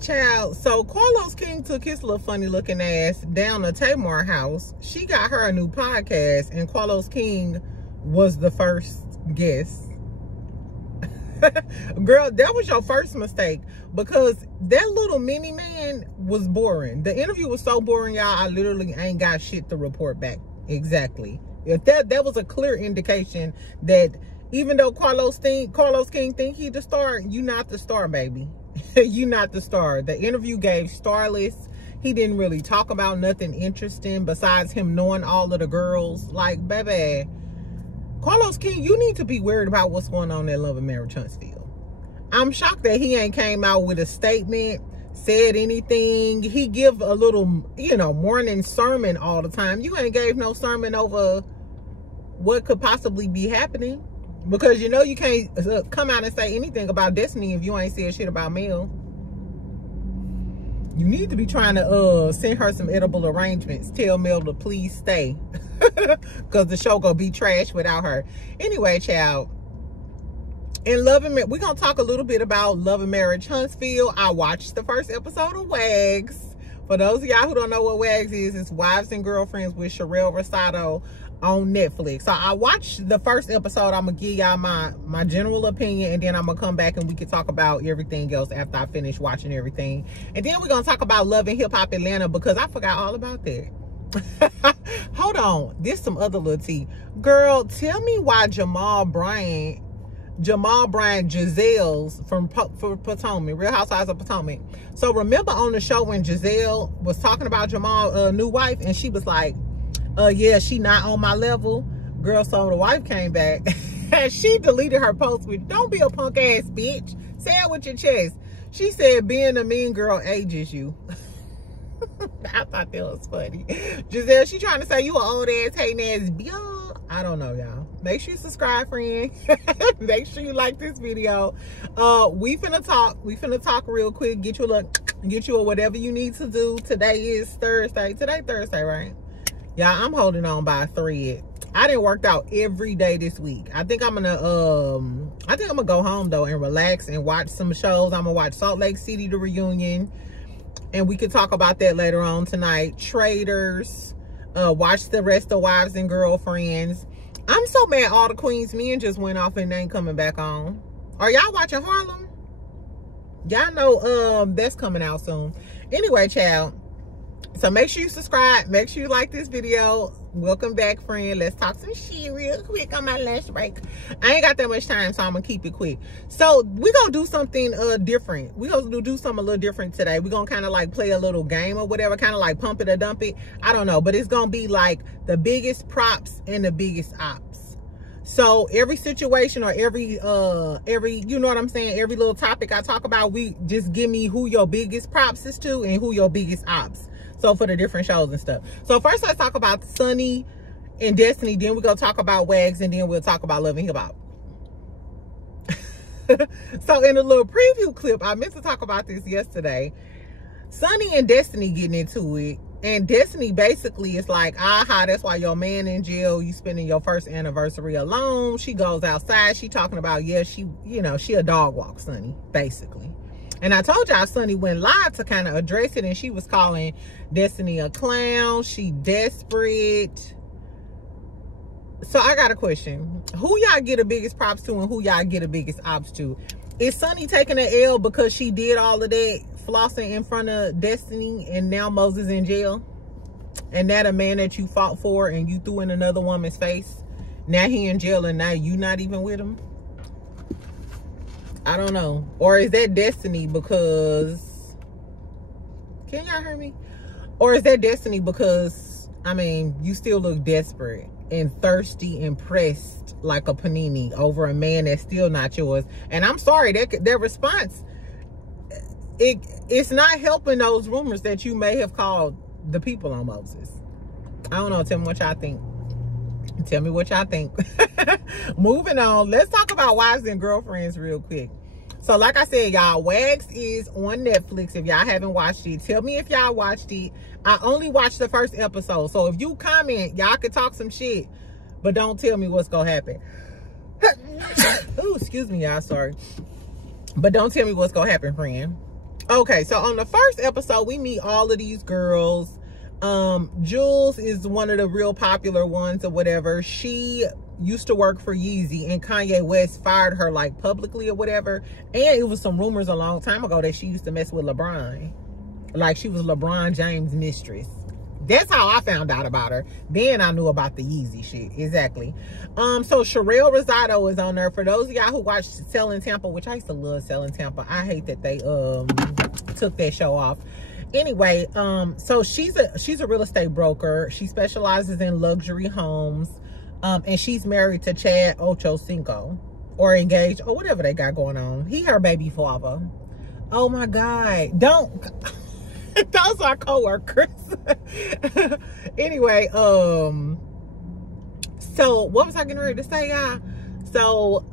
Child, so Carlos King took his little funny looking ass down to Tamar house. She got her a new podcast, and Carlos King was the first guest. Girl, that was your first mistake, because that little mini man was boring. The interview was so boring, y'all. I literally ain't got shit to report back. Exactly. If that was a clear indication that even though Carlos King think he the star, you not the star, baby. You not the star. The interview gave starless. He didn't really talk about nothing interesting besides him knowing all of the girls. Like, baby, Carlos King, you need to be worried about what's going on at Love and Marriage Huntsville. I'm shocked that he ain't came out with a statement, said anything. He give a little, you know, morning sermon all the time. You ain't gave no sermon over what could possibly be happening. Because you know you can't come out and say anything about Destiny if you ain't said shit about Mel. You need to be trying to send her some edible arrangements. Tell Mel to please stay. Because the show gonna be trash without her. Anyway, child. In Love and Marriage, we're gonna talk a little bit about Love and Marriage Huntsville. I watched the first episode of WAGS. For those of y'all who don't know what WAGS is, it's Wives and Girlfriends with Sharelle Rosado on Netflix. So I watched the first episode. I'm gonna give y'all my general opinion, and then I'm gonna come back and we can talk about everything else after I finish watching everything. And then we're gonna talk about Love and Hip Hop Atlanta, because I forgot all about that. Hold on, there's some other little tea. Girl, tell me why Jamal Bryant Gizelle's from Potomac, Real Housewives of Potomac. So remember on the show when Gizelle was talking about Jamal's new wife, and she was like, yeah, she not on my level. Girl, so the wife came back and she deleted her post with, don't be a punk ass bitch. Say it with your chest. She said, being a mean girl ages you. I thought that was funny. Gizelle, she trying to say you an old ass, hating ass bitch. I don't know, y'all. Make sure you subscribe, friend. Make sure you like this video. We finna talk real quick. Get you a whatever you need to do. Today is Thursday. Today Thursday, right? Y'all, I'm holding on by a thread. I didn't work out every day this week. I think I'm gonna go home though and relax and watch some shows. I'm gonna watch Salt Lake City, the reunion, and we can talk about that later on tonight. Traders, watch the rest of Wives and Girlfriends. I'm so mad all the Queens men just went off and they ain't coming back on. Are y'all watching Harlem? Y'all know that's coming out soon. Anyway, child. So make sure you subscribe. Make sure you like this video. Welcome back, friend. Let's talk some shit real quick on my lunch break. I ain't got that much time, so I'm gonna keep it quick. So we're gonna do something different. We're gonna do something a little different today. We're gonna kind of like play a little game or whatever, kind of like pump it or dump it. I don't know, but it's gonna be like the biggest props and the biggest ops. So every situation or every you know what I'm saying, every little topic I talk about, we just give me who your biggest props is to and who your biggest ops. So for the different shows and stuff. So first let's talk about Sunni and Destiny. Then we're going to talk about WAGS. And then we'll talk about Love and Hip Hop. So in a little preview clip, I meant to talk about this yesterday. Sunni and Destiny getting into it. And Destiny basically is like, aha, that's why your man in jail. You spending your first anniversary alone. She goes outside. She talking about, yeah, she a dog walk, Sunni, basically. And I told y'all Sunni went live to kind of address it, and she was calling Destiny a clown. She desperate. So I got a question. Who y'all get the biggest props to and who y'all get the biggest ops to? Is Sunni taking an L because she did all of that flossing in front of Destiny and now Moses in jail? And that a man that you fought for and you threw in another woman's face, now he in jail and now you not even with him? I don't know. Or is that Destiny because, can y'all hear me? Or is that Destiny because, I mean, you still look desperate and thirsty and pressed like a panini over a man that's still not yours? And I'm sorry, their response, it's not helping those rumors that you may have called the people on Moses. I don't know. Tell me what y'all think. Tell me what y'all think. Moving on, let's talk about Wives and Girlfriends real quick. So like I said, y'all, WAGS is on Netflix. If y'all haven't watched it, tell me if y'all watched it. I only watched the first episode, so if you comment, y'all can talk some shit, but don't tell me what's gonna happen. Oh, excuse me, y'all, sorry. But don't tell me what's gonna happen, friend. Okay, so on the first episode, we meet all of these girls. Jules is one of the real popular ones or whatever. She used to work for Yeezy, and Kanye West fired her like publicly or whatever. And it was some rumors a long time ago that she used to mess with LeBron. Like she was LeBron James' mistress. That's how I found out about her. Then I knew about the Yeezy shit. Exactly. So Sharelle Rosado is on there. For those of y'all who watched Selling Tampa, which I used to love Selling Tampa. I hate that they took that show off. Anyway, so she's a real estate broker. She specializes in luxury homes. And she's married to Chad Ochocinco, or engaged, or whatever they got going on. He her baby father. Oh my God. Don't. Those are co-workers. Anyway, so what was I getting ready to say, y'all? So,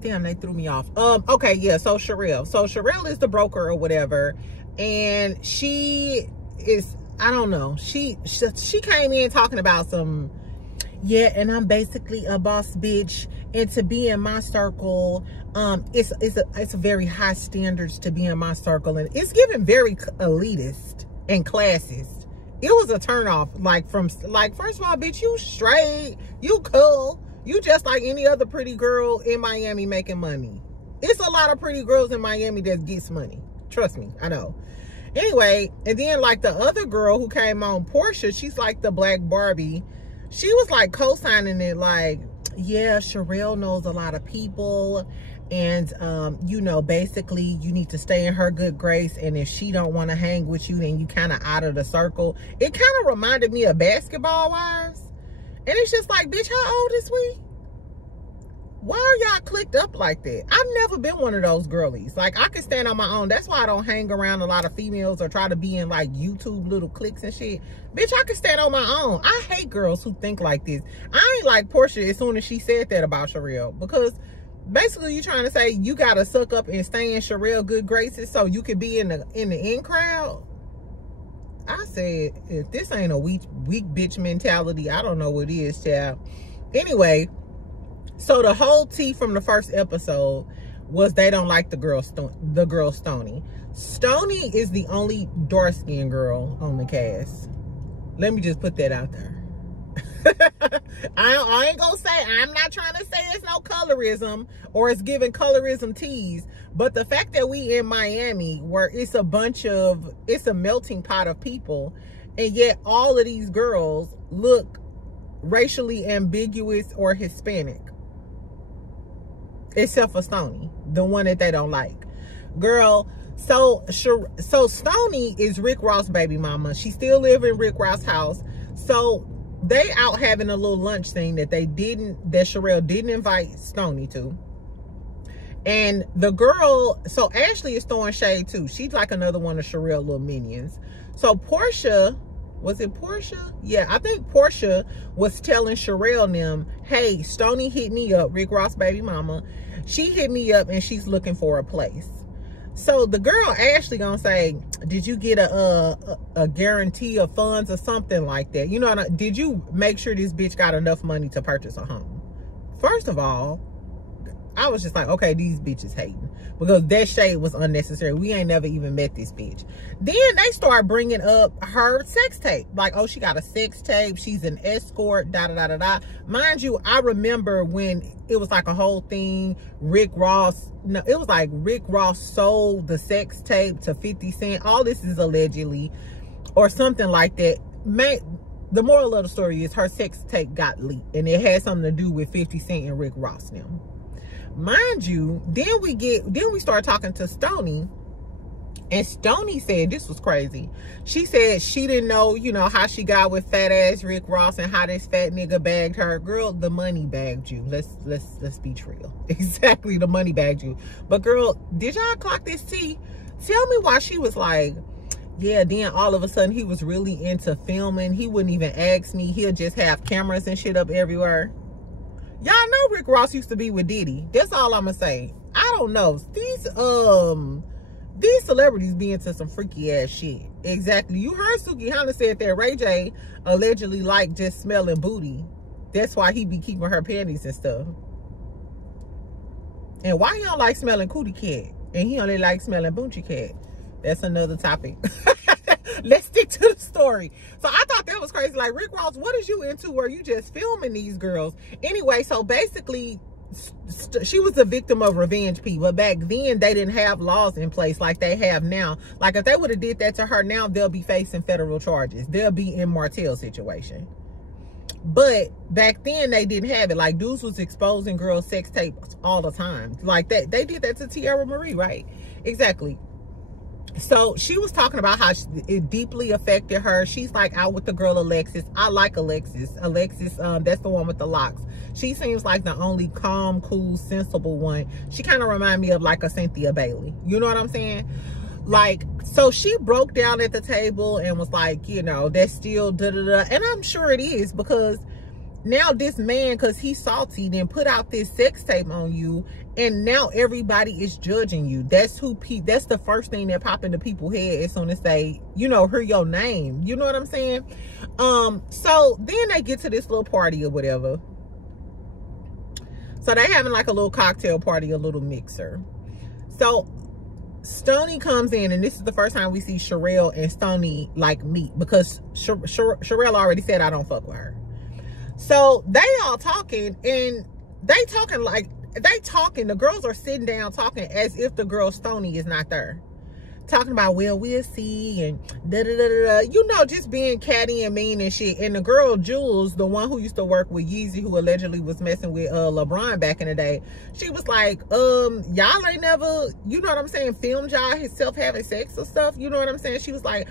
damn, they threw me off. Okay, yeah, so Sharelle is the broker or whatever, and she is, I don't know, she came in talking about some, yeah, and I'm basically a boss bitch, and to be in my circle, it's a very high standards to be in my circle, and it's given very elitist and classist. It was a turnoff, like first of all, bitch, you straight, you cool, you just like any other pretty girl in Miami making money. It's a lot of pretty girls in Miami that gets money. Trust me, I know. Anyway, and then like the other girl who came on, Portia, she's like the Black Barbie. She was like co-signing it, like, yeah, Sharelle knows a lot of people, and you know, basically you need to stay in her good grace, and if she don't want to hang with you, then you kind of out of the circle. It kind of reminded me of Basketball Wives, and it's just like, bitch, how old is we? Why are y'all clicked up like that? I've never been one of those girlies. Like, I can stand on my own. That's why I don't hang around a lot of females or try to be in like YouTube little cliques and shit. Bitch, I can stand on my own. I hate girls who think like this. I ain't like Portia as soon as she said that about Sharelle, because basically you trying to say you gotta suck up and stay in Sharelle good graces so you could be in the in crowd. I said, if this ain't a weak bitch mentality, I don't know what is, child. Anyway, so the whole tea from the first episode was they don't like the girl Stony. Stony is the only dark-skinned girl on the cast. Let me just put that out there. I ain't gonna say, I'm not trying to say it's no colorism or it's giving colorism tease, but the fact that we in Miami where it's a melting pot of people, and yet all of these girls look racially ambiguous or Hispanic. Except for Stony, the one that they don't like. Girl, so Stony is Rick Ross' baby mama. She still live in Rick Ross' house. So they out having a little lunch thing that Sharelle didn't invite Stony to. And the girl, so Ashley is throwing shade too. She's like another one of Sharelle little minions. So Portia, was it Portia? Yeah, I think Portia was telling Sharelle and them, hey, Stony hit me up, Rick Ross' baby mama. She hit me up and she's looking for a place. So the girl Ashley gonna say, did you get a guarantee of funds or something like that? You know, did you make sure this bitch got enough money to purchase a home? First of all, I was just like, okay, these bitches hating, because that shade was unnecessary. We ain't never even met this bitch. Then they start bringing up her sex tape. Like, oh, she got a sex tape. She's an escort, da-da-da-da-da. Mind you, I remember when it was like a whole thing. Rick Ross sold the sex tape to 50 Cent. All this is allegedly or something like that. The moral of the story is her sex tape got leaked, and it had something to do with 50 Cent and Rick Ross now. Mind you, then we start talking to Stony, and Stony said this was crazy. She said she didn't know, you know, how she got with fat ass Rick Ross and how this fat nigga bagged her. Girl, the money bagged you. Let's be real. Exactly, the money bagged you. But girl, did y'all clock this tea? Tell me why she was like, yeah, then all of a sudden he was really into filming. He wouldn't even ask me. He'll just have cameras and shit up everywhere. Y'all know Rick Ross used to be with Diddy. That's all I'm gonna say. I don't know. These celebrities be into some freaky ass shit. Exactly. You heard Suki Honda said that Ray J allegedly liked just smelling booty. That's why he be keeping her panties and stuff. And why he don't like smelling cootie cat? And he only likes smelling Boochie Cat. That's another topic. Let's stick to the story. So I thought that was crazy. Like, Rick Ross, what is you into where you just filming these girls? Anyway, so basically, she was a victim of revenge, P. But back then, they didn't have laws in place like they have now. Like, if they would have did that to her now, they'll be facing federal charges. They'll be in Martell's situation. But back then, they didn't have it. Like, dudes was exposing girls' sex tapes all the time. Like, that they did that to Tiara Marie, right? Exactly. So she was talking about how it deeply affected her. She's like out with the girl Alexis. I like Alexis. Alexis, that's the one with the locks. She seems like the only calm, cool, sensible one. She kind of reminds me of like a Cynthia Bailey. You know what I'm saying? Like, so she broke down at the table and was like, you know, that's still da-da-da. And I'm sure it is, because now this man, because he's salty, then put out this sex tape on you, and now everybody is judging you. That's that's the first thing that pop into people's head as soon as they, you know, hear your name. You know what I'm saying? So then they get to this little party or whatever. So they having like a little cocktail party, a little mixer. So Stoney comes in, and this is the first time we see Sharelle and Stoney like meet, because Sharelle already said I don't fuck with her. So they all talking, and they talking like, the girls are sitting down talking as if the girl Stoney is not there. Talking about, well, we'll see, and da-da-da-da-da. You know, just being catty and mean and shit. And the girl, Jules, the one who used to work with Yeezy, who allegedly was messing with LeBron back in the day, she was like, y'all ain't never, you know what I'm saying, filmed y'all himself having sex or stuff. You know what I'm saying? She was like,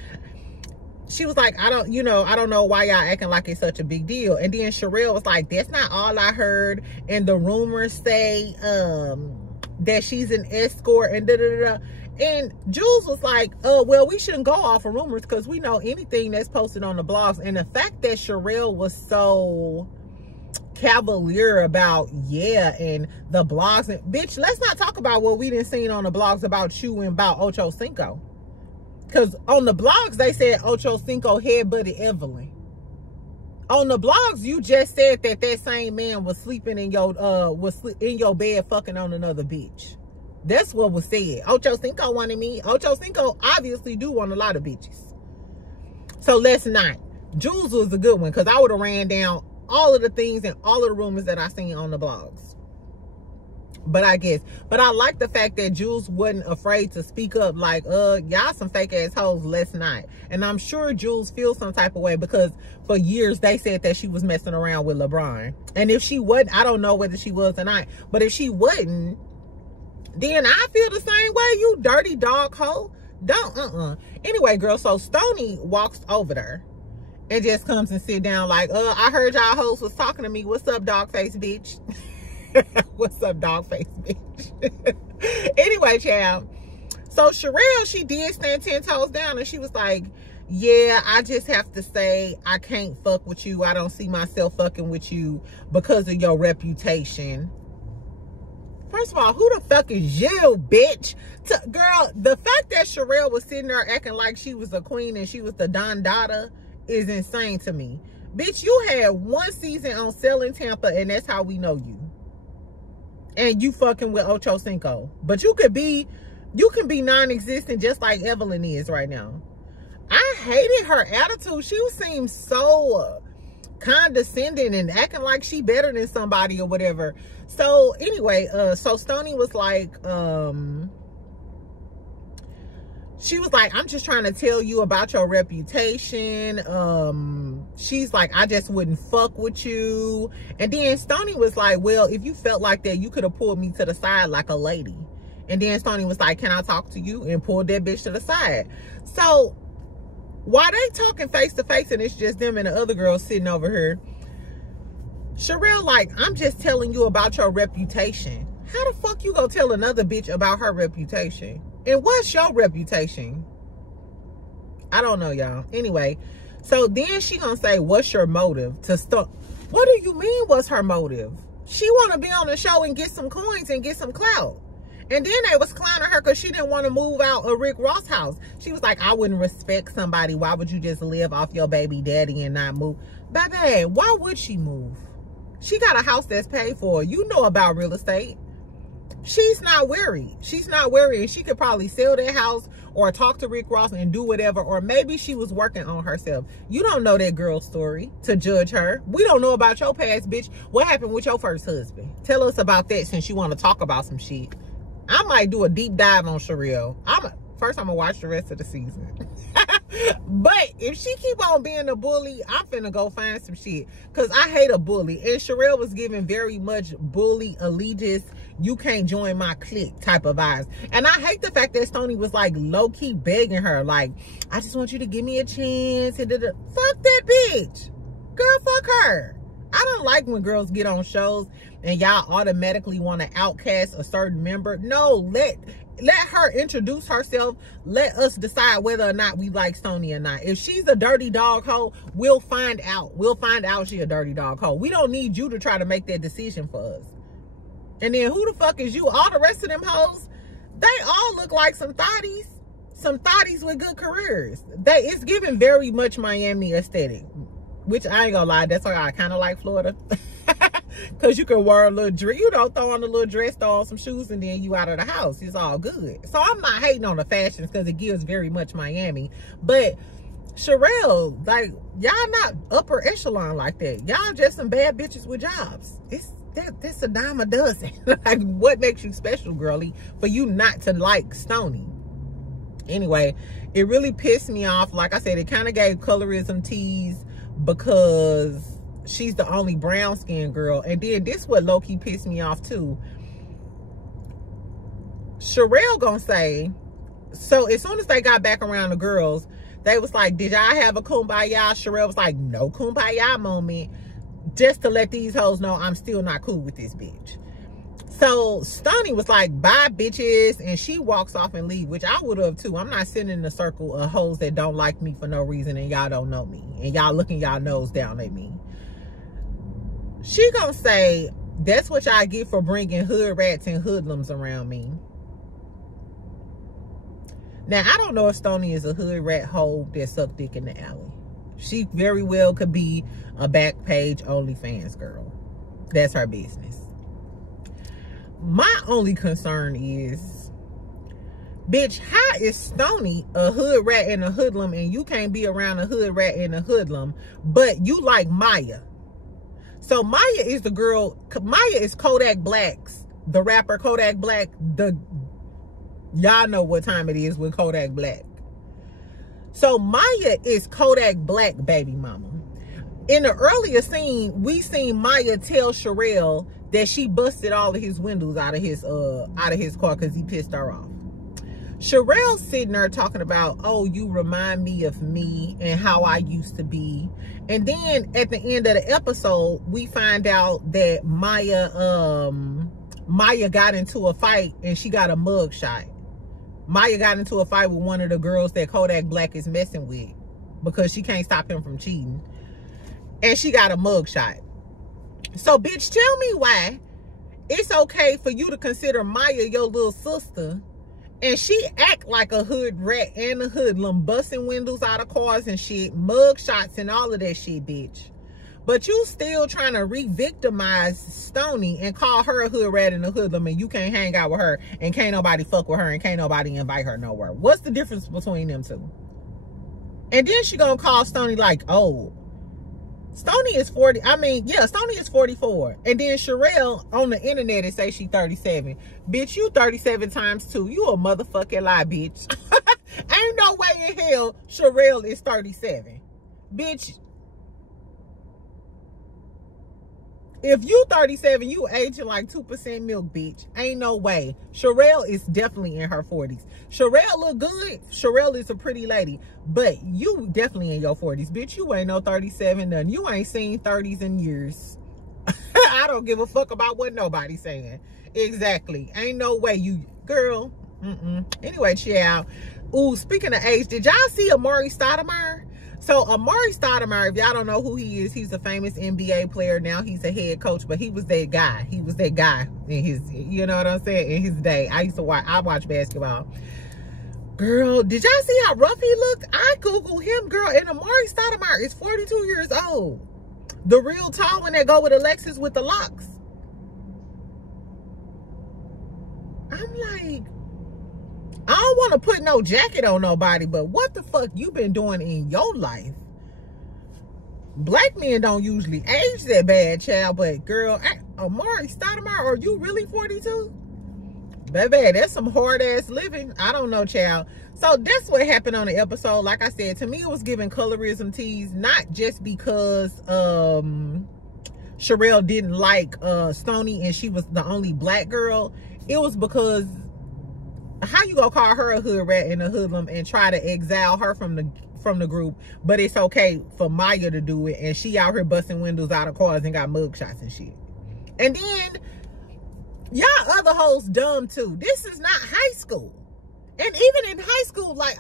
I don't know why y'all acting like it's such a big deal. And then Sharelle was like, that's not all I heard. And the rumors say that she's an escort and da-da-da-da. And Jules was like, well, we shouldn't go off of rumors, because we know anything that's posted on the blogs. And the fact that Sharelle was so cavalier about, yeah, and the blogs, and bitch, let's not talk about what we didn't see on the blogs about you and about Ocho Cinco. Because on the blogs, they said Ocho Cinco headbutted Evelyn. On the blogs, you just said that same man was sleeping in your bed fucking on another bitch. That's what was said. Ocho Cinco wanted me. Ocho Cinco obviously do want a lot of bitches. So let's not. Jules was a good one, because I would have ran down all of the things and all of the rumors that I seen on the blogs. But I like the fact that Jules wasn't afraid to speak up like, y'all some fake ass hoes, let's not. And I'm sure Jules feels some type of way, because for years they said that she was messing around with LeBron. And if she wasn't, I don't know whether she was or not, but if she wasn't, then I feel the same way, you dirty dog hoe. Don't, Anyway, girl, so Stoney walks over there and just comes and sit down like, I heard y'all hoes was talking to me. What's up, dog face bitch? What's up, dog face bitch? Anyway, child. So Sharelle, she did stand 10 toes down, and she was like, yeah, I just have to say, I can't fuck with you. I don't see myself fucking with you because of your reputation. First of all, who the fuck is you, bitch? Girl, the fact that Sharelle was sitting there acting like she was a queen and she was the Don Dada is insane to me. Bitch, you had one season on Selling Tampa, and that's how we know you. And you fucking with Ocho Cinco. But you can be non-existent just like Evelyn is right now. I hated her attitude. She seemed so condescending and acting like she better than somebody or whatever. So anyway, so Stoney was like, she was like, I'm just trying to tell you about your reputation. She's like, I just wouldn't fuck with you. And then Stoney was like, well, if you felt like that, you could have pulled me to the side like a lady. And then Stoney was like, can I talk to you? And pulled that bitch to the side. So while they talking face to face and it's just them and the other girls sitting over here, Sharelle like, I'm just telling you about your reputation. How the fuck you gonna tell another bitch about her reputation? And what's your reputation? I don't know, y'all. Anyway, so then she gonna say, what's your motive to start? What do you mean, what's her motive? She want to be on the show and get some coins and get some clout. And then they was clowning her because she didn't want to move out of Rick Ross' house. She was like, I wouldn't respect somebody. Why would you just live off your baby daddy and not move? Baby, why would she move? She got a house that's paid for. You know about real estate. she's not worried. She's not worried. She could probably sell that house or talk to Rick Ross and do whatever. Or maybe she was working on herself. You don't know that girl's story to judge her. We don't know about your past, bitch. What happened with your first husband? Tell us about that since you want to talk about some shit. I might do a deep dive on Sharelle. First, I'm going to watch the rest of the season. But if she keep on being a bully, I'm finna go find some shit. Because I hate a bully. And Sharelle was giving very much bully allegiance. You can't join my clique type of vibes. And I hate the fact that Stoney was like low-key begging her. Like, I just want you to give me a chance. And fuck that bitch. Girl, fuck her. I don't like when girls get on shows and y'all automatically want to outcast a certain member. No, let her introduce herself. Let us decide whether or not we like Stoney or not. If she's a dirty dog hoe, we'll find out. We'll find out she a dirty dog hoe. We don't need you to try to make that decision for us. And then who the fuck is you? All the rest of them hoes, they all look like some thotties. Some thotties with good careers. It's giving very much Miami aesthetic. Which I ain't gonna lie, that's why I kind of like Florida. Because you can wear a little dress, you know, throw on a little dress, throw on some shoes, and then you out of the house. It's all good. So I'm not hating on the fashions because it gives very much Miami. But Sharelle, like, y'all not upper echelon like that. Y'all just some bad bitches with jobs. That's a dime a dozen. Like, what makes you special, girly, for you not to like Stoney? Anyway, it really pissed me off. Like I said, it kind of gave colorism tease because she's the only brown skinned girl. And then this what low-key pissed me off too. Sharelle gonna say, so as soon as they got back around the girls, they was like, did y'all have a kumbaya? Sharelle was like, no kumbaya moment. Just to let these hoes know I'm still not cool with this bitch. So Stoney was like, bye bitches, and she walks off and leave, which I would have too. I'm not sitting in a circle of hoes that don't like me for no reason and y'all don't know me and y'all looking y'all nose down at me. She gonna say, that's what y'all get for bringing hood rats and hoodlums around me. Now, I don't know if Stoney is a hood rat hoe that suck dick in the alley. She very well could be a back page OnlyFans girl. That's her business. My only concern is, bitch, how is Stoney a hood rat and a hoodlum and you can't be around a hood rat and a hoodlum, but you like Maya? So Maya is the girl, Maya is Kodak Black's, the rapper Kodak Black. Y'all know what time it is with Kodak Black. So Maya is Kodak Black baby mama. In the earlier scene, we seen Maya tell Sharelle that she busted all of his windows out of his car because he pissed her off. Sharelle sitting there talking about, oh, you remind me of me and how I used to be. And then at the end of the episode, we find out that Maya got into a fight and she got a mug shot. Maya got into a fight with one of the girls that Kodak Black is messing with because she can't stop him from cheating. And she got a mug shot. So, bitch, tell me why it's okay for you to consider Maya your little sister and she act like a hood rat and a hoodlum, busting windows out of cars and shit, mug shots and all of that shit, bitch. But you still trying to re-victimize Stoney and call her a hood rat and a hoodlum and you can't hang out with her and can't nobody fuck with her and can't nobody invite her nowhere. What's the difference between them two? And then she gonna call Stoney like, oh, Stoney is 40. I mean, yeah, Stoney is 44. And then Sharelle on the internet it say she 37. Bitch, you 37 times 2. You a motherfucking lie, bitch. Ain't no way in hell Sharelle is 37. Bitch, if you 37, you aging like 2% milk, bitch. Ain't no way. Sharelle is definitely in her 40s. Sharelle look good. Sharelle is a pretty lady. But you definitely in your 40s, bitch. You ain't no 37 nothing. You ain't seen 30s in years. I don't give a fuck about what nobody's saying. Exactly. Ain't no way you, girl. Anyway, child. Ooh, speaking of age, did y'all see Amari Stoudemire? So Amari Stoudemire, if y'all don't know who he is, he's a famous NBA player. Now he's a head coach, but he was that guy. He was that guy in his, you know what I'm saying, in his day. I watch basketball. Girl, did y'all see how rough he looked? I Googled him, girl, and Amari Stoudemire is 42 years old. The real tall one that go with Alexis with the locks. like, I don't want to put no jacket on nobody, but what the fuck you been doing in your life? Black men don't usually age that bad, child, but girl, Amari Stoudemire, are you really 42? Baby, that's some hard ass living. I don't know, child. So that's what happened on the episode. Like I said, to me, it was giving colorism tease, not just because Sharelle didn't like Stoney and she was the only black girl. It was because how you gonna call her a hood rat and a hoodlum and try to exile her from the group, but it's okay for Maya to do it, and she out here busting windows out of cars and got mugshots and shit. And then y'all other hoes dumb too. This is not high school. And even in high school, like,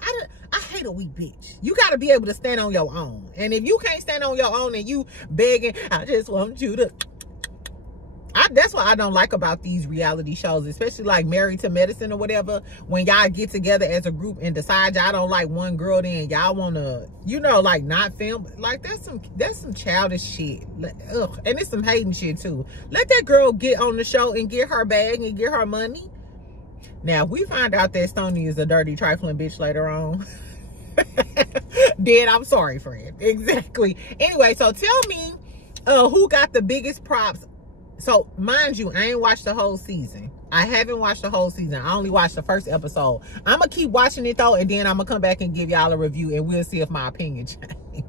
I hate a weak bitch. You got to be able to stand on your own. And if you can't stand on your own and you begging, I just want you to... that's what I don't like about these reality shows, especially like Married to Medicine or whatever. When y'all get together as a group and decide y'all don't like one girl, then y'all want to, you know, like not film. Like, that's some childish shit. Ugh. And it's some hating shit too. Let that girl get on the show and get her bag and get her money. Now, if we find out that Stoney is a dirty, trifling bitch later on, then I'm sorry, friend. Exactly. Anyway, so tell me who got the biggest props. So, mind you, I ain't watched the whole season. I haven't watched the whole season. I only watched the first episode. I'm going to keep watching it, though, and then I'm going to come back and give y'all a review, and we'll see if my opinion changed.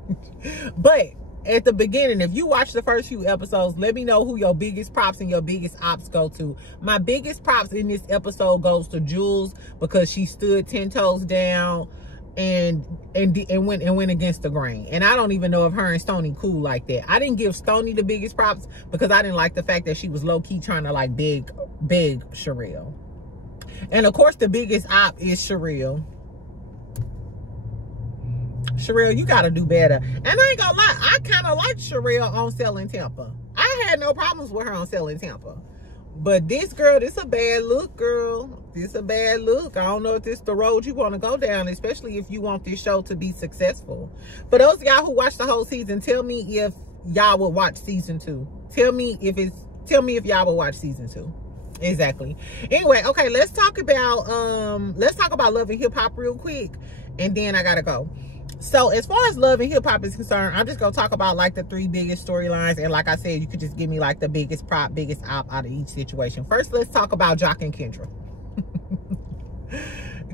But at the beginning, if you watch the first few episodes, let me know who your biggest props and your biggest ops go to. My biggest props in this episode goes to Jules, because she stood 10 toes down and went against the grain. And I don't even know if her and Stoney cool like that. I didn't give Stoney the biggest props because I didn't like the fact that she was low-key trying to like beg Sharelle. And of course the biggest op is Sharelle. Sharelle, you gotta do better. And I ain't gonna lie, I kind of like Sharelle on Selling Tampa. I had no problems with her on Selling Tampa. But this girl, this a bad look, girl. This a bad look. I don't know if this the road you want to go down, especially if you want this show to be successful. For those of y'all who watched the whole season, tell me if y'all would watch season 2. Tell me if y'all would watch season 2. Exactly. Anyway, okay, let's talk about Love and Hip Hop real quick, and then I gotta go. So as far as Love and Hip Hop is concerned, I'm just gonna talk about like the 3 biggest storylines, and like I said, you could just give me like the biggest prop, biggest op out of each situation. First, let's talk about Jock and Kendra.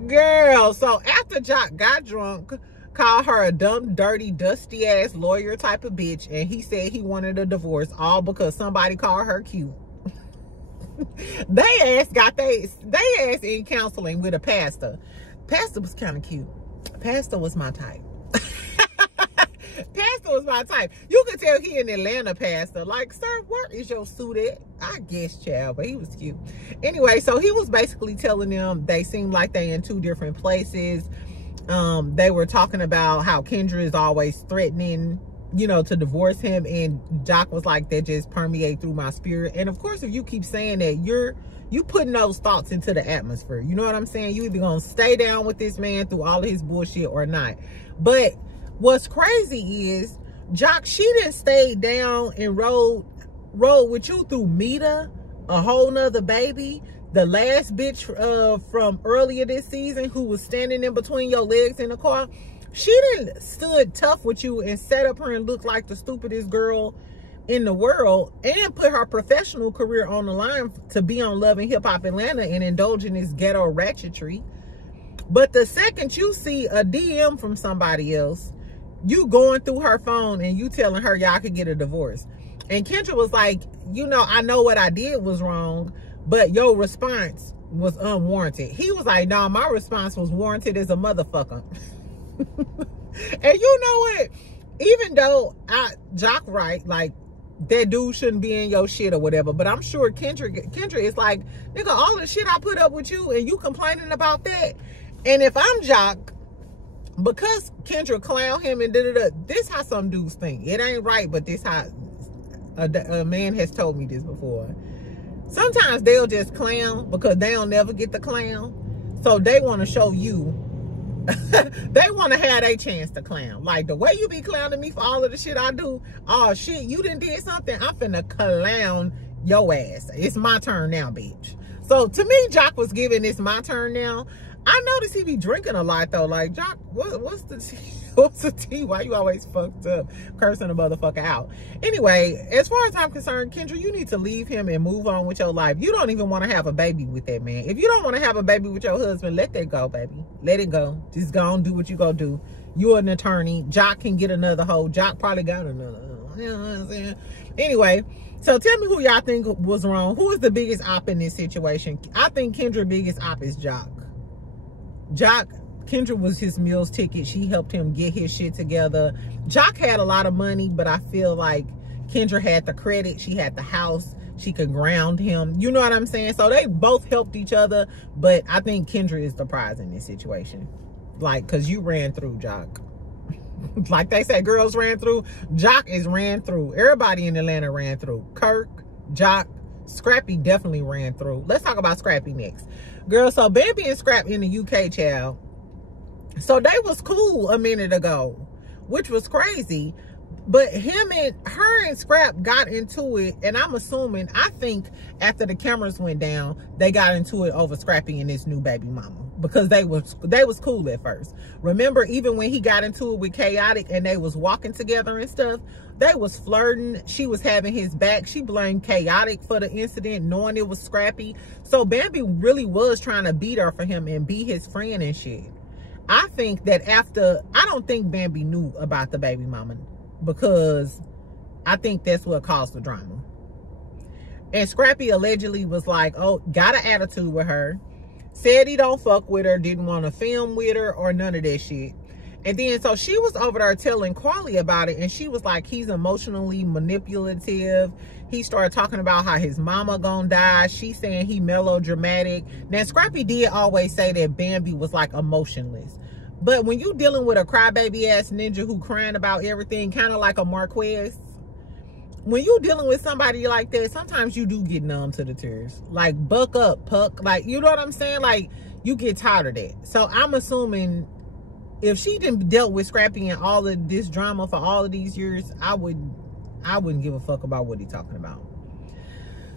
Girl, so after Jock got drunk, called her a dumb, dirty, dusty ass lawyer type of bitch, and he said he wanted a divorce, all because somebody called her cute. They ass in counseling with a pastor. Pastor was kind of cute. Pastor was my type. Pastor was my type. You could tell he an Atlanta pastor. Like, sir, where is your suit at? I guess, child, but he was cute. Anyway, so he was basically telling them they seemed like they in 2 different places. They were talking about how Kendra is always threatening, you know, to divorce him, and Jock was like, that just permeate through my spirit. And of course, if you keep saying that, you putting those thoughts into the atmosphere. You know what I'm saying? You either gonna stay down with this man through all of his bullshit or not. But what's crazy is Jock, she done stayed down and rode with you through Mita, a whole nother baby, the last bitch from earlier this season who was standing in between your legs in the car. She done stood tough with you and sat up her and looked like the stupidest girl in the world, and put her professional career on the line to be on Love and Hip Hop Atlanta and indulge in this ghetto ratchetry. But the second you see a DM from somebody else, you going through her phone and you telling her y'all could get a divorce. And Kendra was like, you know, I know what I did was wrong, but your response was unwarranted. He was like, no, my response was warranted as a motherfucker. And you know what? Even though Jock right, like, that dude shouldn't be in your shit or whatever, but I'm sure Kendra is like, nigga, all the shit I put up with you and you complaining about that. And if I'm Jock, because Kendra clown him and da-da-da, this how some dudes think. It ain't right, but this how a man has told me this before. Sometimes they'll just clown because they don't never get the clown. So they want to show you. They want to have their chance to clown. Like, the way you be clowning me for all of the shit I do, oh shit, you done did something, I'm finna clown your ass. It's my turn now, bitch. So to me, Jock was giving this my turn now. I noticed he be drinking a lot though. Like, Jock, what's the tea? What's the tea? Why you always fucked up cursing a motherfucker out? Anyway, as far as I'm concerned, Kendra, you need to leave him and move on with your life. You don't even want to have a baby with that man. If you don't want to have a baby with your husband, let that go, baby. Let it go. Just go and do what you go do. You're an attorney. Jock can get another hoe. Jock probably got another. You know what I'm saying? Anyway, so tell me who y'all think was wrong. Who is the biggest op in this situation? I think Kendra's biggest op is Jock. Jock, Kendra was his meals ticket. She helped him get his shit together. Jock had a lot of money, but I feel like Kendra had the credit. She had the house. She could ground him. You know what I'm saying? So they both helped each other, but I think Kendra is the prize in this situation. Like, because you ran through Jock. Like they say, girls ran through. Jock is ran through. Everybody in Atlanta ran through. Kirk, Jock, Scrappy definitely ran through. Let's talk about Scrappy next. Girl, so Bambi and Scrap in the UK, child. So they was cool a minute ago, which was crazy. But her and Scrap got into it, and I'm assuming, I think after the cameras went down, they got into it over Scrappy and his new baby mama. Because they was cool at first. Remember, even when he got into it with Chaotic and they was walking together and stuff, they was flirting. She was having his back. She blamed Chaotic for the incident, knowing it was Scrappy. So Bambi really was trying to beat her for him and be his friend and shit. I think that I don't think Bambi knew about the baby mama, because I think that's what caused the drama. And Scrappy allegedly was like, oh, got an attitude with her. Said he don't fuck with her, didn't want to film with her or none of that shit. And then, so she was over there telling Carly about it, and she was like, he's emotionally manipulative. He started talking about how his mama gonna die. She saying he melodramatic. Now, Scrappy did always say that Bambi was like emotionless. But when you dealing with a crybaby ass ninja who crying about everything, kind of like a Marquez, when you dealing with somebody like that, sometimes you do get numb to the tears. Like, buck up, puck. Like, you know what I'm saying? Like, you get tired of that. So I'm assuming if she didn't dealt with Scrappy and all of this drama for all of these years, I wouldn't give a fuck about what he's talking about.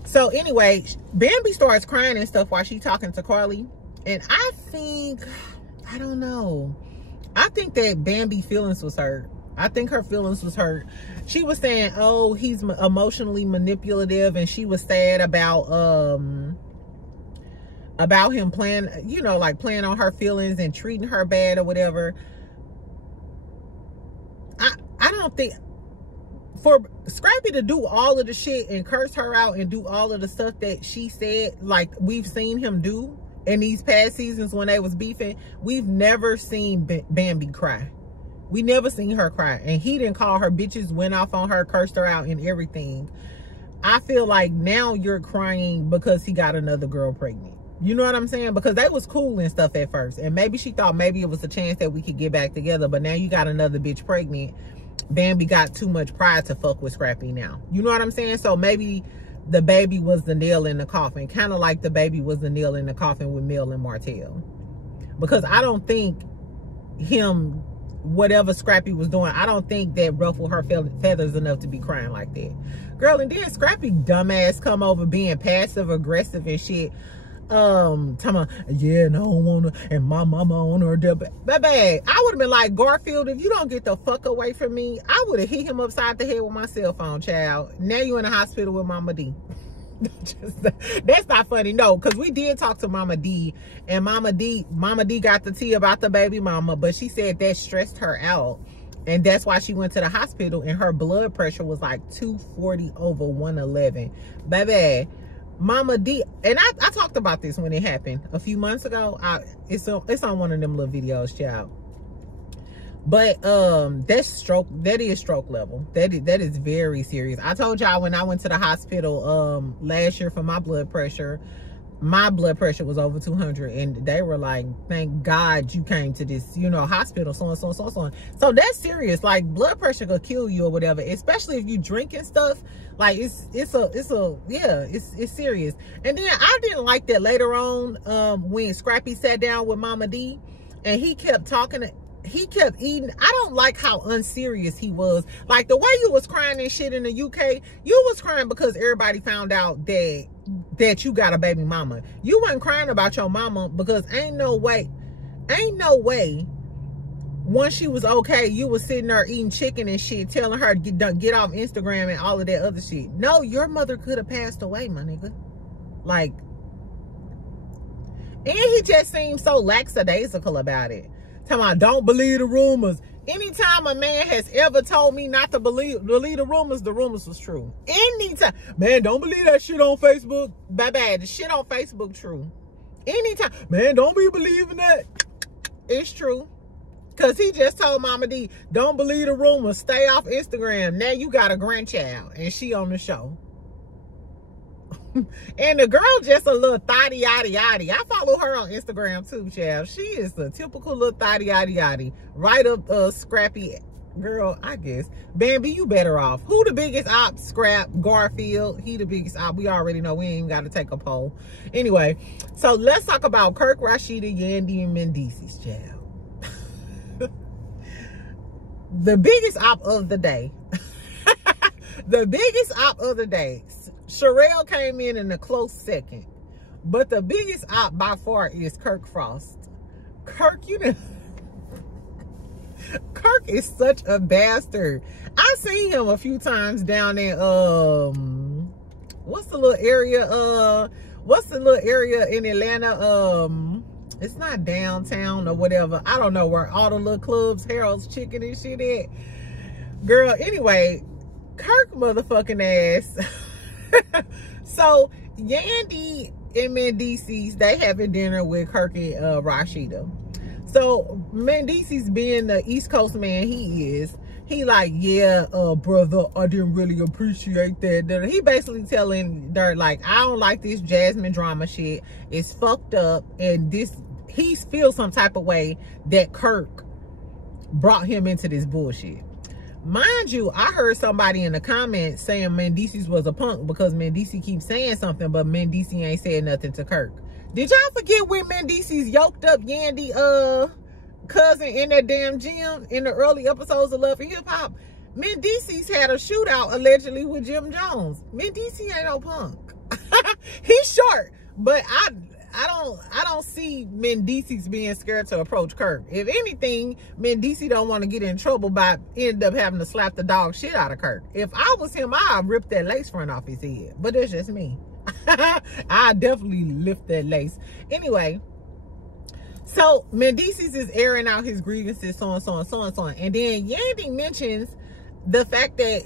So anyway, Bambi starts crying and stuff while she's talking to Carly. And I don't know. I think that Bambi's feelings was hurt. I think her feelings was hurt. She was saying, oh, he's emotionally manipulative, and she was sad about him playing, you know, like playing on her feelings and treating her bad or whatever. I don't think, for Scrappy to do all of the shit and curse her out and do all of the stuff that she said, like we've seen him do in these past seasons when they was beefing, we've never seen Bambi cry. We never seen her cry. And he didn't call her bitches, went off on her, cursed her out and everything. I feel like now you're crying because he got another girl pregnant. You know what I'm saying? Because they was cool and stuff at first. And maybe she thought maybe it was a chance that we could get back together. But now you got another bitch pregnant. Bambi got too much pride to fuck with Scrappy now. You know what I'm saying? So maybe the baby was the nail in the coffin. Kind of like the baby was the nail in the coffin with Mel and Martell. Because I don't think him, whatever Scrappy was doing, I don't think that ruffled her feathers enough to be crying like that. Girl, and then Scrappy dumbass come over being passive aggressive and shit. Tamar, yeah, and I don't wanna, and my mama on her death. Baby, I would have been like, Garfield, if you don't get the fuck away from me, I would have hit him upside the head with my cell phone, child. Now you in the hospital with Mama D. That's not funny, no, because we did talk to Mama D, and Mama D got the tea about the baby mama, but she said that stressed her out, and that's why she went to the hospital, and her blood pressure was like 240 over 111. Baby, Mama D, and I talked about this when it happened a few months ago. It's on one of them little videos, child. But that is stroke level. That is very serious. I told y'all when I went to the hospital last year for my blood pressure was over 200, and they were like, thank God you came to this, you know, hospital, so and so and so and so on. So that's serious. Like, blood pressure could kill you or whatever, especially if you drink and stuff. Like, it's serious. And then I didn't like that later on when Scrappy sat down with Mama D and he kept talking, he kept eating. I don't like how unserious he was. Like, the way you was crying and shit in the UK, you was crying because everybody found out that that you got a baby mama. You wasn't crying about your mama because ain't no way once she was okay, you was sitting there eating chicken and shit, telling her to get off Instagram and all of that other shit. No, your mother could have passed away, my nigga. Like, and he just seemed so lackadaisical about it. Talking about, don't believe the rumors. Anytime a man has ever told me not to believe the rumors was true. Anytime. Man, don't believe that shit on Facebook. Bye-bye. The shit on Facebook true. Anytime. Man, don't be believing that. It's true. Because he just told Mama D, don't believe the rumors. Stay off Instagram. Now you got a grandchild. And she on the show. And the girl just a little thotty yaddy yaddy. I follow her on Instagram too, child. She is the typical little thotty yaddy yaddy. Right up scrappy girl, I guess. Bambi, you better off. Who the biggest op? Scrap, Garfield. He the biggest op. We already know. We ain't even got to take a poll. Anyway, so let's talk about Kirk, Rashida, Yandy, and Mendeecees, child. The biggest op of the day. The biggest op of the day. Sharelle came in a close second. But the biggest op by far is Kirk Frost. Kirk, you know, Kirk is such a bastard. I seen him a few times down in what's the little area in Atlanta? It's not downtown or whatever. I don't know where all the little clubs, Harold's Chicken and shit at. Girl, anyway, Kirk motherfucking ass. So Yandy and Mendeecees, they having dinner with Kirk and Rashida. So Mendeecees, being the East Coast man he like, yeah, brother, I didn't really appreciate that. He basically telling her, like, I don't like this Jasmine drama shit. It's fucked up. And he feels some type of way that Kirk brought him into this bullshit. Mind you, I heard somebody in the comments saying Mendeecees was a punk because Mendeecees keeps saying something, but Mendeecees ain't saying nothing to Kirk. Did y'all forget when Mendeecees yoked up Yandy cousin in that damn gym in the early episodes of Love and Hip Hop? Mendeecees had a shootout allegedly with Jim Jones. Mendeecees ain't no punk. He's short, but I don't see Mendeecees being scared to approach Kirk. If anything, Mendeecees don't want to get in trouble by end up having to slap the dog shit out of Kirk. If I was him, I'd rip that lace front off his head. But that's just me. I definitely lift that lace. Anyway, so Mendeecees is airing out his grievances, so and so and so and so. And then Yandy mentions the fact that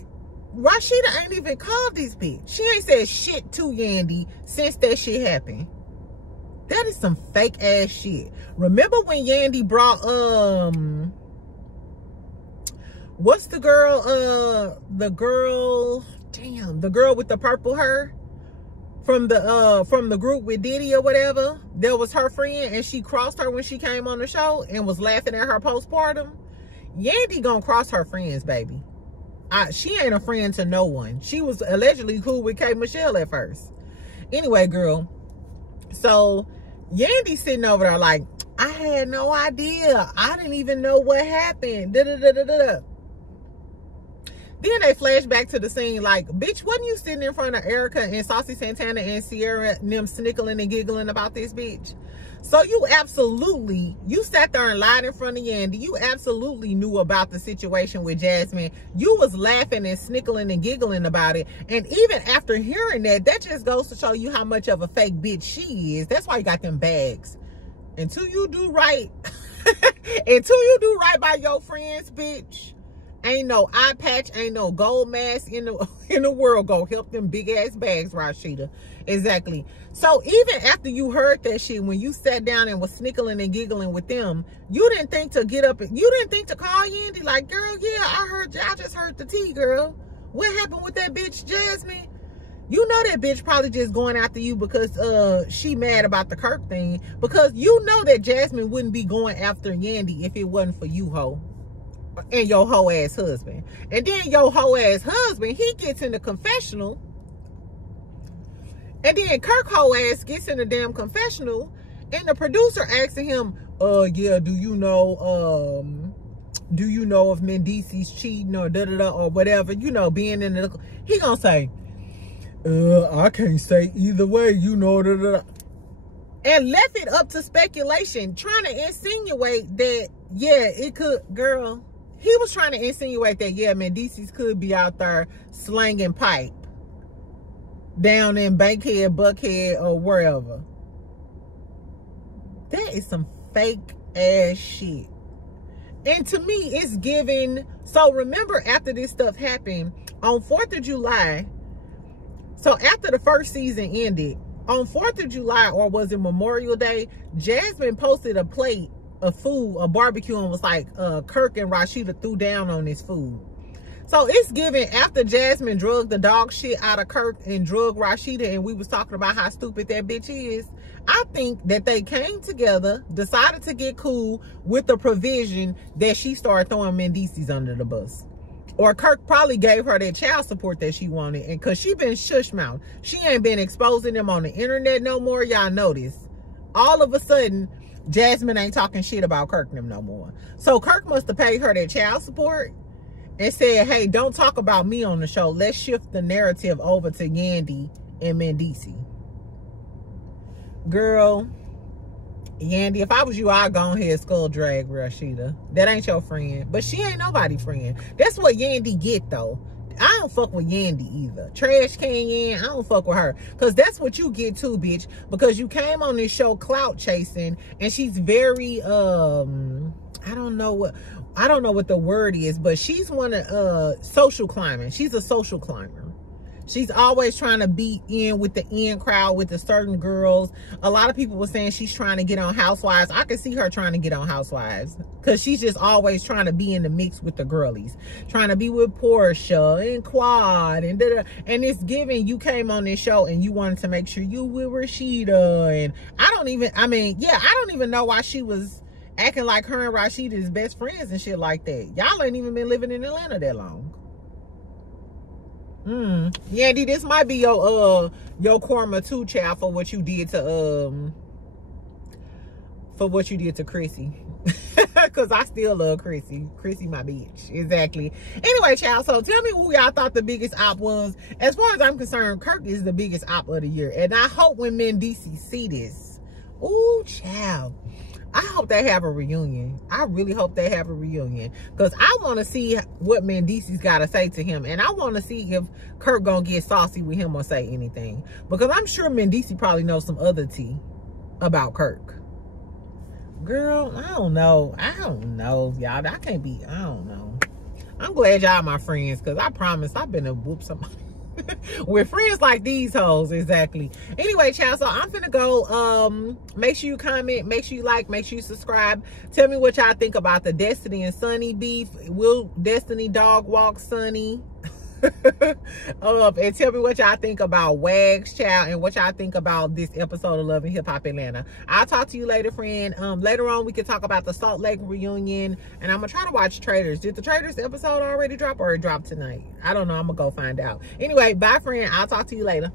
Rashida ain't even called this bitch. She ain't said shit to Yandy since that shit happened. That is some fake ass shit. Remember when Yandy brought what's the girl the girl with the purple hair from the group with Diddy or whatever? That was her friend, and she crossed her when she came on the show and was laughing at her postpartum. Yandy gonna cross her friends, baby. She ain't a friend to no one. She was allegedly cool with K. Michelle at first. Anyway, girl, so Yandy sitting over there like, I had no idea. I didn't even know what happened. Then they flash back to the scene like, bitch, wasn't you sitting in front of Erica and Saucy Santana and Sierra and them snickling and giggling about this bitch? So you sat there and lied in front of Yandy. You absolutely knew about the situation with Jasmine. You was laughing and snickling and giggling about it. And even after hearing that just goes to show you how much of a fake bitch she is. That's why you got them bags. Until you do right, by your friends, bitch, ain't no eye patch, ain't no gold mask in the world go help them big ass bags, Rashida. Exactly. So even after you heard that shit, when you sat down and was snickling and giggling with them, you didn't think to get up, you didn't think to call Yandy like, girl, yeah, I just heard the tea, girl. What happened with that bitch Jasmine? You know that bitch probably just going after you because she mad about the Kirk thing. Because you know that Jasmine wouldn't be going after Yandy if it wasn't for you, ho. And your hoe ass husband. And then your hoe ass husband, he gets in the confessional. And then Kirk hoe ass gets in the damn confessional. And the producer asking him, yeah, do you know if Mendeecees cheating or da-da-da or whatever, you know, being in the, he gonna say, I can't say either way, you know, and left it up to speculation, trying to insinuate that, yeah, it could, girl, he was trying to insinuate that, yeah, Mendices could be out there slanging pipe down in Bankhead, Buckhead, or wherever. That is some fake ass shit. And to me, it's giving. So remember, after this stuff happened on 4th of July, so after the first season ended, on 4th of July, or was it Memorial Day, Jasmine posted a plate of food, a barbecue, and was like, Kirk and Rashida threw down on this food. So it's given, after Jasmine drugged the dog shit out of Kirk and drugged Rashida, and we was talking about how stupid that bitch is, I think that they came together, decided to get cool with the provision that she started throwing Mendices under the bus. Or Kirk probably gave her that child support that she wanted. And because she been shush mouth. She ain't been exposing them on the internet no more. Y'all notice. All of a sudden, Jasmine ain't talking shit about Kirk and them no more. So Kirk must have paid her that child support and said, hey, don't talk about me on the show. Let's shift the narrative over to Yandy and Mendici. Girl, Yandy, if I was you, I'd go ahead skull drag Rashida. That ain't your friend. But she ain't nobody friend. That's what Yandy get, though. I don't fuck with Yandy either. Trash can Yan, I don't fuck with her. Because that's what you get too, bitch. Because you came on this show clout chasing. And she's very, I don't know what the word is. But she's one of, social climbing. She's a social climber. She's always trying to be in with the in crowd with the certain girls. A lot of people were saying she's trying to get on Housewives. I can see her trying to get on Housewives because she's just always trying to be in the mix with the girlies. Trying to be with Portia and Quad and da-da. And it's giving, you came on this show and you wanted to make sure you with Rashida. And I don't even know why she was acting like her and Rashida is best friends and shit like that. Y'all ain't even been living in Atlanta that long. Yandy, this might be your karma too, child, for what you did to Chrissy. Cause I still love Chrissy. Chrissy my bitch. Exactly. Anyway, child, so tell me who y'all thought the biggest op was. As far as I'm concerned, Kirk is the biggest op of the year. And I hope when Mendici see this, ooh, child, I hope they have a reunion. I really hope they have a reunion. Because I want to see what Mendici's got to say to him. And I want to see if Kirk going to get saucy with him or say anything. Because I'm sure Mendici probably knows some other tea about Kirk. Girl, I don't know. Y'all. I can't be, I don't know. I'm glad y'all my friends. Because I promise I've been to whoop somebody. With friends like these hoes, exactly. Anyway, child, so I'm finna go. Make sure you comment, make sure you like, make sure you subscribe. Tell me what y'all think about the Destiny and Sunni beef. Will Destiny dog walk Sunni? And tell me what y'all think about WAGS, child, and what y'all think about this episode of Love and Hip Hop Atlanta. I'll talk to you later, friend. Later on, we can talk about the Salt Lake reunion, and I'm gonna try to watch Traders. Did the Traders episode already drop, or it dropped tonight? I don't know. I'm gonna go find out. Anyway, bye, friend. I'll talk to you later.